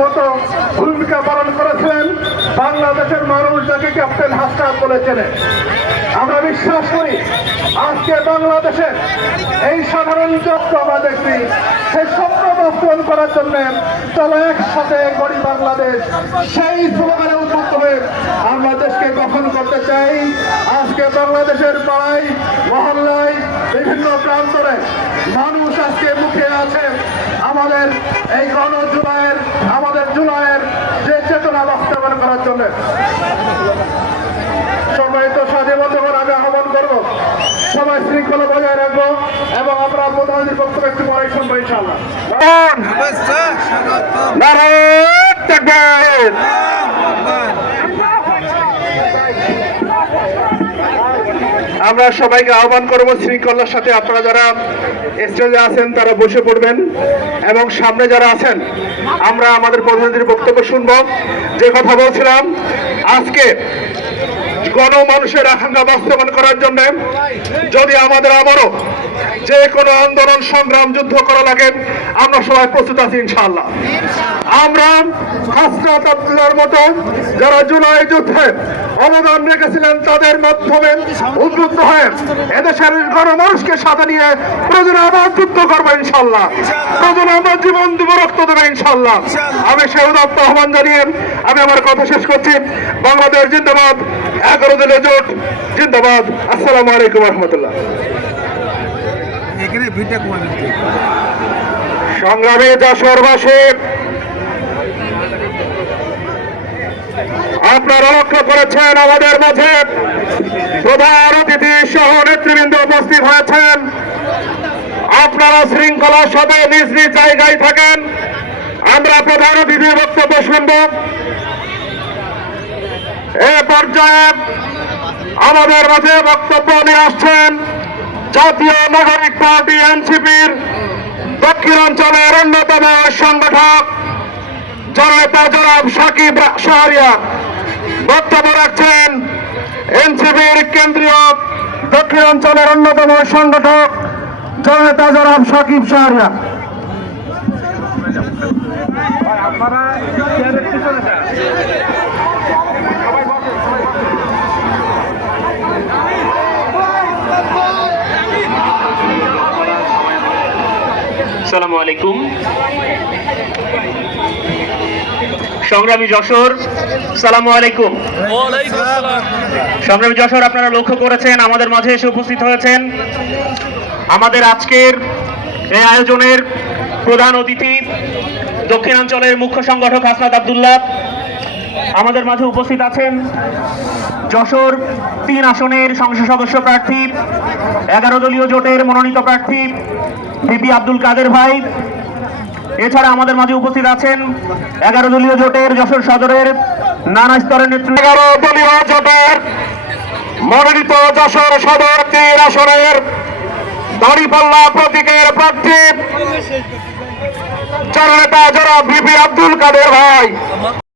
মতো ভূমিকা পালন করেছেন। বাংলাদেশের মানুষ যাকে ক্যাপ্টেন হাসনাত বলেছেন, আমরা বিশ্বাস করি আজকে বাংলাদেশের এই সাধারণ যত্ন আমরা দেখছি সেই স্বপ্ন বাস্তবায়ন করার জন্য চলো একসাথে গড়ি বাংলাদেশ, সেই স্লোগানে উদ্বুদ্ধ হয়ে আমরা দেশকে গঠন করতে চাই। আজকে বাংলাদেশের পাড়ায় মহল্লায় বিভিন্ন প্রান্তরে মানুষ আজকে মুখে আছে আমাদের এই জুলাইয়ের আমাদের জুলাইয়ের যে চেতনা বাস্তবায়ন করার জন্য। সম্মানিত সাথী বন্ধুগণ, আমি আহ্বান করবো সবাই শৃঙ্খলা বজায় রাখবো এবং আমরা প্রধানমন্ত্রীর বক্তব্য একটু পরে শুনবো ইনশাআল্লাহ। আমরা সবাইকে আহ্বান করব শৃঙ্খলার সাথে আপনারা যারা স্টেজে আছেন তারা বসে পড়বেন এবং সামনে যারা আছেন আমরা আমাদের প্রধানমন্ত্রীর বক্তব্য শুনব। যে কথা বলছিলাম, আজকে গণমানুষের আকাঙ্ক্ষা বাস্তবায়ন করার জন্য যদি আমাদের আবারও যে কোনো আন্দোলন সংগ্রাম যুদ্ধ করা লাগে আমরা সবাই প্রস্তুত আছি ইনশাআল্লাহ। আমরা হাসনাত আব্দুল্লাহর মতো যারা জুলাই যুদ্ধে অবদান রেখেছিলেন তাদের মাধ্যমে উদ্বুদ্ধ হয়ে এদেশের গণমানুষকে সাথে নিয়ে প্রয়োজনে আবার যুদ্ধ করবো ইনশাআল্লাহ, প্রয়োজনে আমরা জীবন দিব, রক্ত দেবো ইনশাআল্লাহ। আমি সেই উদাত্ত আহ্বান জানিয়ে আমি আমার কথা শেষ করছি। বাংলাদেশ জিন্দাবাদ, 11 দলীয় জোট জিন্দাবাদ। আসসালামু আলাইকুম রহমতুল্লাহ। সংগ্রামী যশোরবাসী, আপনারা লক্ষ্য করেছেন আমাদের মাঝে প্রধান অতিথি সহ নেতৃবৃন্দ উপস্থিত হয়েছেন। আপনারা শৃঙ্খলার সাথে নিজ নিজ জায়গায় থাকেন, আমরা প্রধান অতিথির বক্তব্য শুনব। এ পর্যায়ে আমাদের মাঝে বক্তব্য নিয়ে আসছেন জাতীয় নাগরিক পার্টি এনসিপির দক্ষিণাঞ্চলের অন্যতম সংগঠক জননেতা জনাব সাকিব শাহরিয়া। বক্তব্য রাখছেন এনসিপির কেন্দ্রীয় দক্ষিণাঞ্চলের অন্যতম সংগঠক জননেতা জনাব সাকিব শাহরিয়া। আসসালামু আলাইকুম। সংগ্রামী যশোর, আসসালামু আলাইকুম। সংগ্রামী যশোর, আপনারা লক্ষ্য করেছেন আমাদের মাঝে এসে উপস্থিত হয়েছেন আমাদের আজকের এই আয়োজনের প্রধান অতিথি দক্ষিণাঞ্চলের মুখ্য সংগঠক হাসনাত আব্দুল্লাহ। আমাদের মাঝে উপস্থিত আছেন যশোর 3 আসনের সংসদ সদস্য প্রার্থী 11 দলীয় জোটের মনোনীত প্রার্থী ভিপি আব্দুল কাদের ভাই। এছাড়া আমাদের মাঝে উপস্থিত আছেন 11 দলীয় জোটের যশোর সদরের নানা স্তরের নেতৃত্ব। 11 দলীয় জোটের মনোনীত যশোর সদর 3 আসনের দাঁড়িপাল্লা প্রতীকের প্রার্থী জননেতা জনাব ভিপি আব্দুল কাদের ভাই।